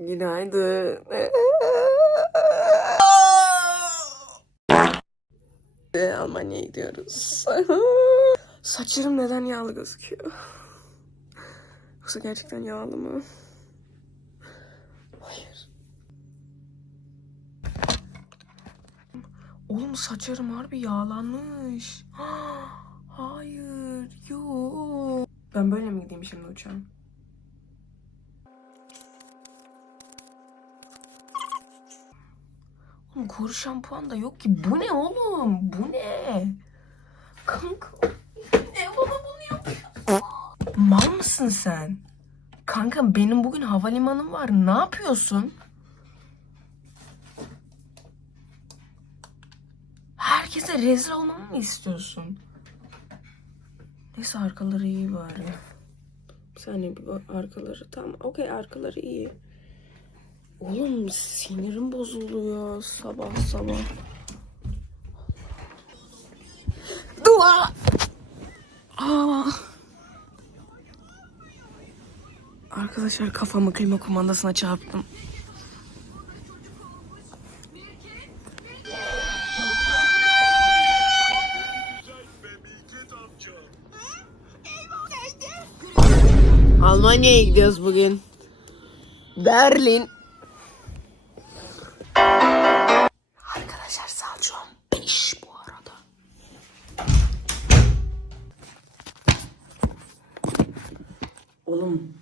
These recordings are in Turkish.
Günaydın. Almanya'ya gidiyoruz. Saçlarım neden yağlı gözüküyor? Yoksa gerçekten yağlı mı? Hayır. Oğlum saçlarım harbi yağlanmış. Hayır, yok. Ben böyle mi gideyim şimdi uçağım? Koru şampuan da yok ki. Bu ne oğlum? Bu ne? Kanka. Ne bana bunu yapıyorsun? Mal mısın sen? Kanka benim bugün havalimanım var. Ne yapıyorsun? Herkese rezil olmamı mı istiyorsun? Neyse arkaları iyi bari. Bir saniye bir arkaları tamam. Okey arkaları iyi. Oğlum sinirim bozuluyor sabah sabah. Dua. Aa. Arkadaşlar kafamı klima kumandasına çarptım. Almanya'ya gidiyoruz bugün. Berlin. Oğlum.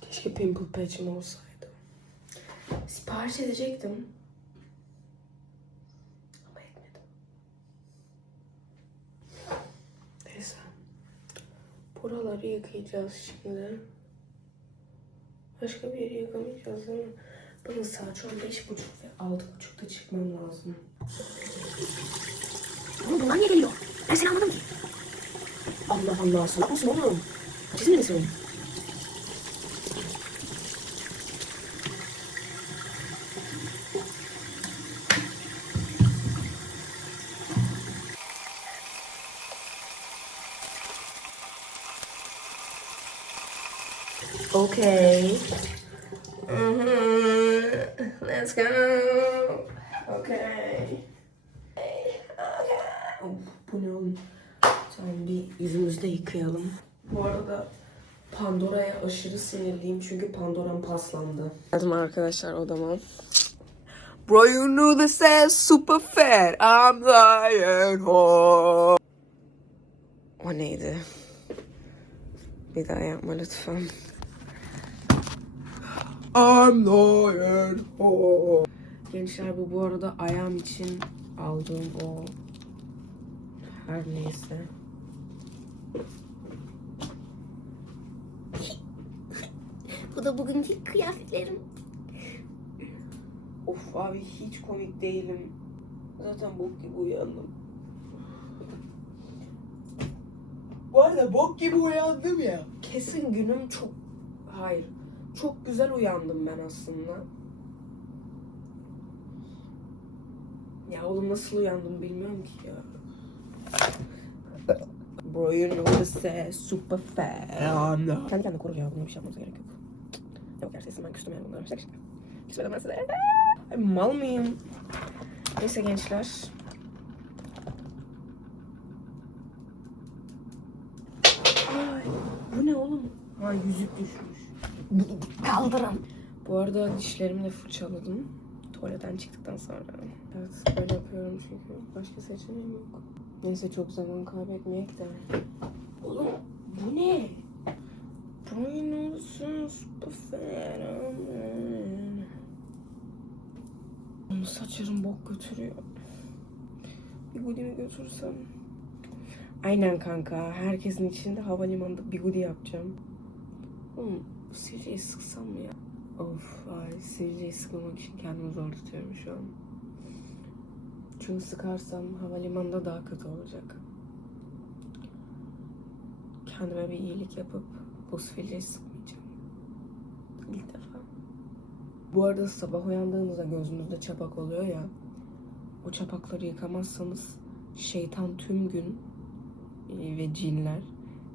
Keşke pimple patch'im olsaydı. Sipariş edecektim. Ama etmedim. Neyse. Buraları yıkayacağız şimdi. Başka bir yeri yıkamayacağız değil mi? Bakın saat şu an beş buçuk ve altı buçukta çıkmam lazım. Oğlum bunlar niye geliyor? Ben seni anlamadım ki. Allah Allah salak mısın oğlum? Çizim misin? Okay. Mhm. Let's go. Okay. Okay. Of, bu ne oğlum? Tamam bir yüzümüzü de yıkayalım. Bu arada Pandora'ya aşırı sinirliyim çünkü Pandora'm paslandı. Geldim arkadaşlar odama. Bro you know this is super fat. I'm lying home. O neydi? Bir daha yapma lütfen. I'm lying home. Gençler bu bu arada ayağım için aldığım o her neyse. Bu da bugünkü kıyafetlerim. Of abi hiç komik değilim. Zaten bok gibi uyandım. Bu arada bok gibi uyandım ya. Kesin günüm çok... Hayır. Çok güzel uyandım ben aslında. Ya oğlum nasıl uyandım bilmiyorum ki ya. Bro you know this is super fat. Kendi kendine korur ya. Bir şey yapmamıza gerek yok. Yok gerçekten ben küstüm yani bunlara. Şaka şaka. Küsmedim ben size. Ay, mal mıyım? Neyse gençler. Ay, bu ne oğlum? Ha yüzük düşmüş. Kaldırın. Bu arada dişlerimi de fırçaladım. Tuvaletten çıktıktan sonra. Evet böyle yapıyorum çünkü başka seçeneğim yok. Neyse çok zaman kaybetmeyek de. Oğlum bu ne? Boynuzsuz bu fenomen. Oğlum saçlarım bok götürüyor. Bir gudimi götürsem. Aynen kanka. Herkesin içinde havalimanında bigudi yapacağım. Oğlum sivriyi sıksam mı ya? Of ay sivriyi sıkmamak için kendimi zor tutuyorum şu an. Çünkü sıkarsam havalimanında daha kötü olacak. Kendime bir iyilik yapıp bu sivriyi sıkmayacağım. İlk defa. Bu arada sabah uyandığınızda gözünüzde çapak oluyor ya. O çapakları yıkamazsanız şeytan tüm gün e, ve cinler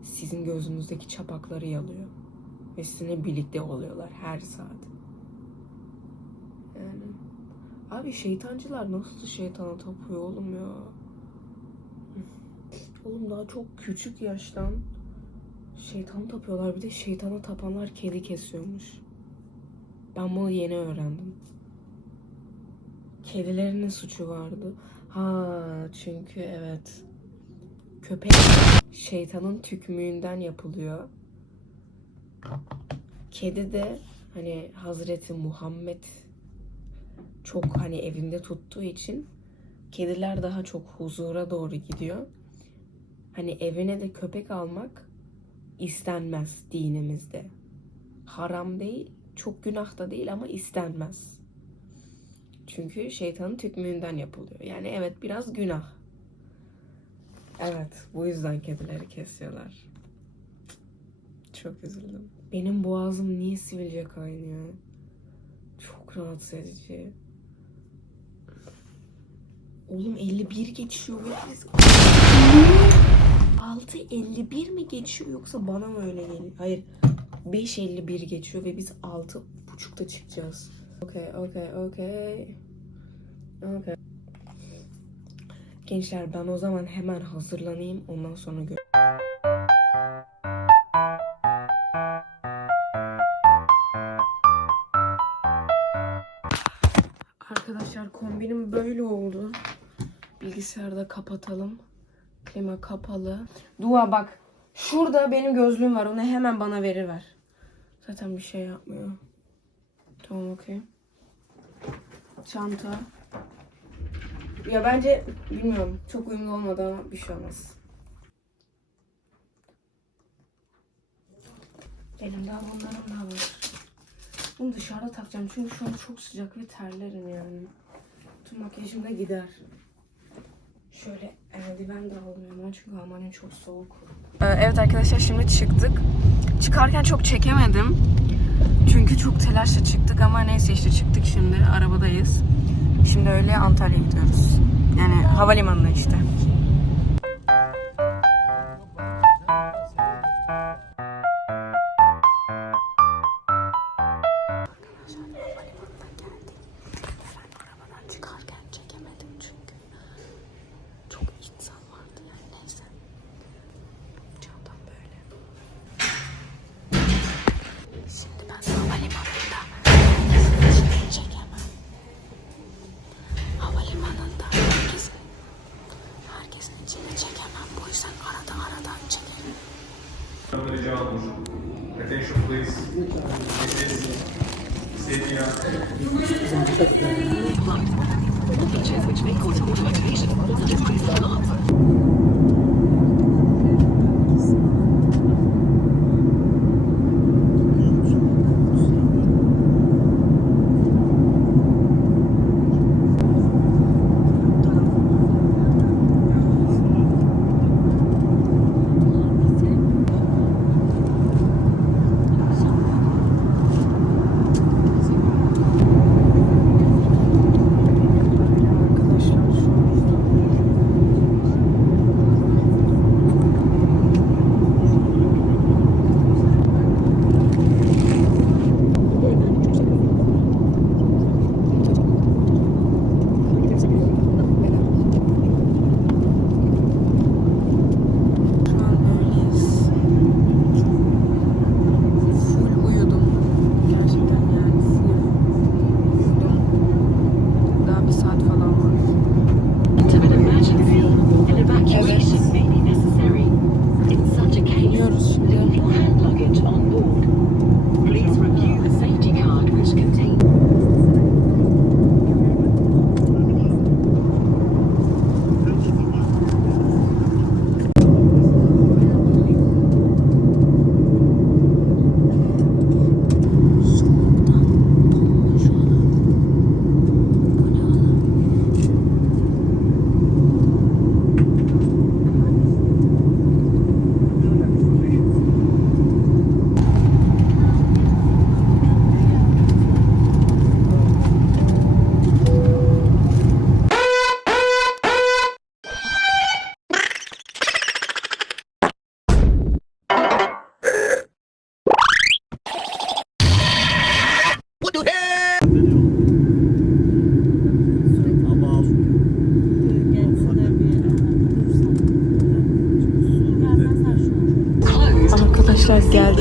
sizin gözünüzdeki çapakları yalıyor. Ve sizinle birlikte oluyorlar her saat. Yani abi şeytancılar nasıl şeytana tapıyor oğlum ya? Oğlum daha çok küçük yaştan şeytan tapıyorlar. Bir de şeytana tapanlar kedi kesiyormuş. Ben bunu yeni öğrendim. Kedilerin suçu vardı? Ha çünkü evet. Köpek şeytanın tükmüğünden yapılıyor. Kedi de hani Hazreti Muhammed çok hani evinde tuttuğu için kediler daha çok huzura doğru gidiyor. Hani evine de köpek almak istenmez dinimizde. Haram değil, çok günah da değil ama istenmez. Çünkü şeytanın tükmüğünden yapılıyor. Yani evet biraz günah. Evet, bu yüzden kedileri kesiyorlar. Çok üzüldüm. Benim boğazım niye sivilce kaynıyor? Çok rahatsız edici. Oğlum 51 geçiyor ve biz... 6.51 mi geçiyor yoksa bana mı öyle geliyor? Hayır. 5.51 geçiyor ve biz 6.30'da çıkacağız. Okey, okey, okey. Okey. Gençler ben o zaman hemen hazırlanayım. Ondan sonra gör. Bilgisayarda kapatalım. Klima kapalı. Dua bak. Şurada benim gözlüğüm var. Onu hemen bana veriver. Zaten bir şey yapmıyor. Tamam okey. Çanta. Ya bence bilmiyorum. Çok uyumlu olmadı ama bir şey olmaz. Benim daha bunlarım da var. Bunu dışarıda takacağım çünkü şu an çok sıcak ve terlerim yani. Tüm makyajım da gider. Şöyle eldiven de almıyorum çünkü Almanya çok soğuk. Ee, Evet arkadaşlar şimdi çıktık. Çıkarken çok çekemedim. Çünkü çok telaşla çıktık ama neyse işte çıktık şimdi. Arabadayız. Şimdi öyle Antalya'ya gidiyoruz. Yani havalimanına işte.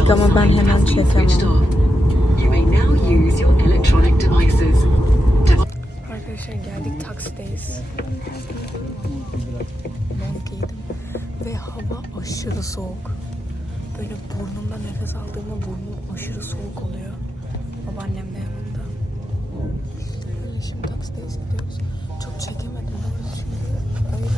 Geldik ama ben hemen çekemem. You may now use your electronic devices. Arkadaşlar geldik taksideyiz. Mont giydim. Ve hava aşırı soğuk. Böyle burnumda nefes aldığımda burnum aşırı soğuk oluyor. Babaannem de yanımda. Şimdi taksideyiz gidiyoruz. Çok çekemedim. Böyle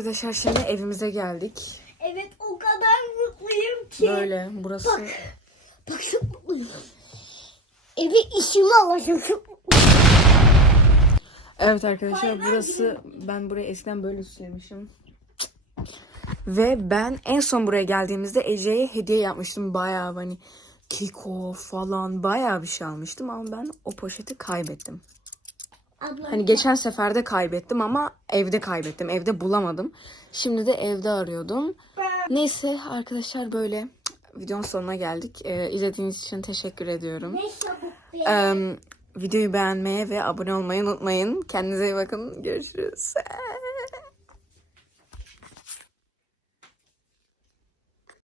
arkadaşlar şimdi evimize geldik. Evet o kadar mutluyum ki. Böyle burası Bak çok mutluyum. Evi işime alacağım. Çok Evet arkadaşlar burası ben burayı eskiden böyle süslemişim. Ve ben en son buraya geldiğimizde Ece'ye hediye yapmıştım. Bayağı hani keko falan bayağı bir şey almıştım ama ben o poşeti kaybettim. Abla. Hani geçen seferde kaybettim ama evde kaybettim. Evde bulamadım. Şimdi de evde arıyordum. Neyse arkadaşlar böyle videonun sonuna geldik. Ee, izlediğiniz için teşekkür ediyorum. Ne çabuk be. Ee, videoyu beğenmeye ve abone olmayı unutmayın. Kendinize iyi bakın. Görüşürüz.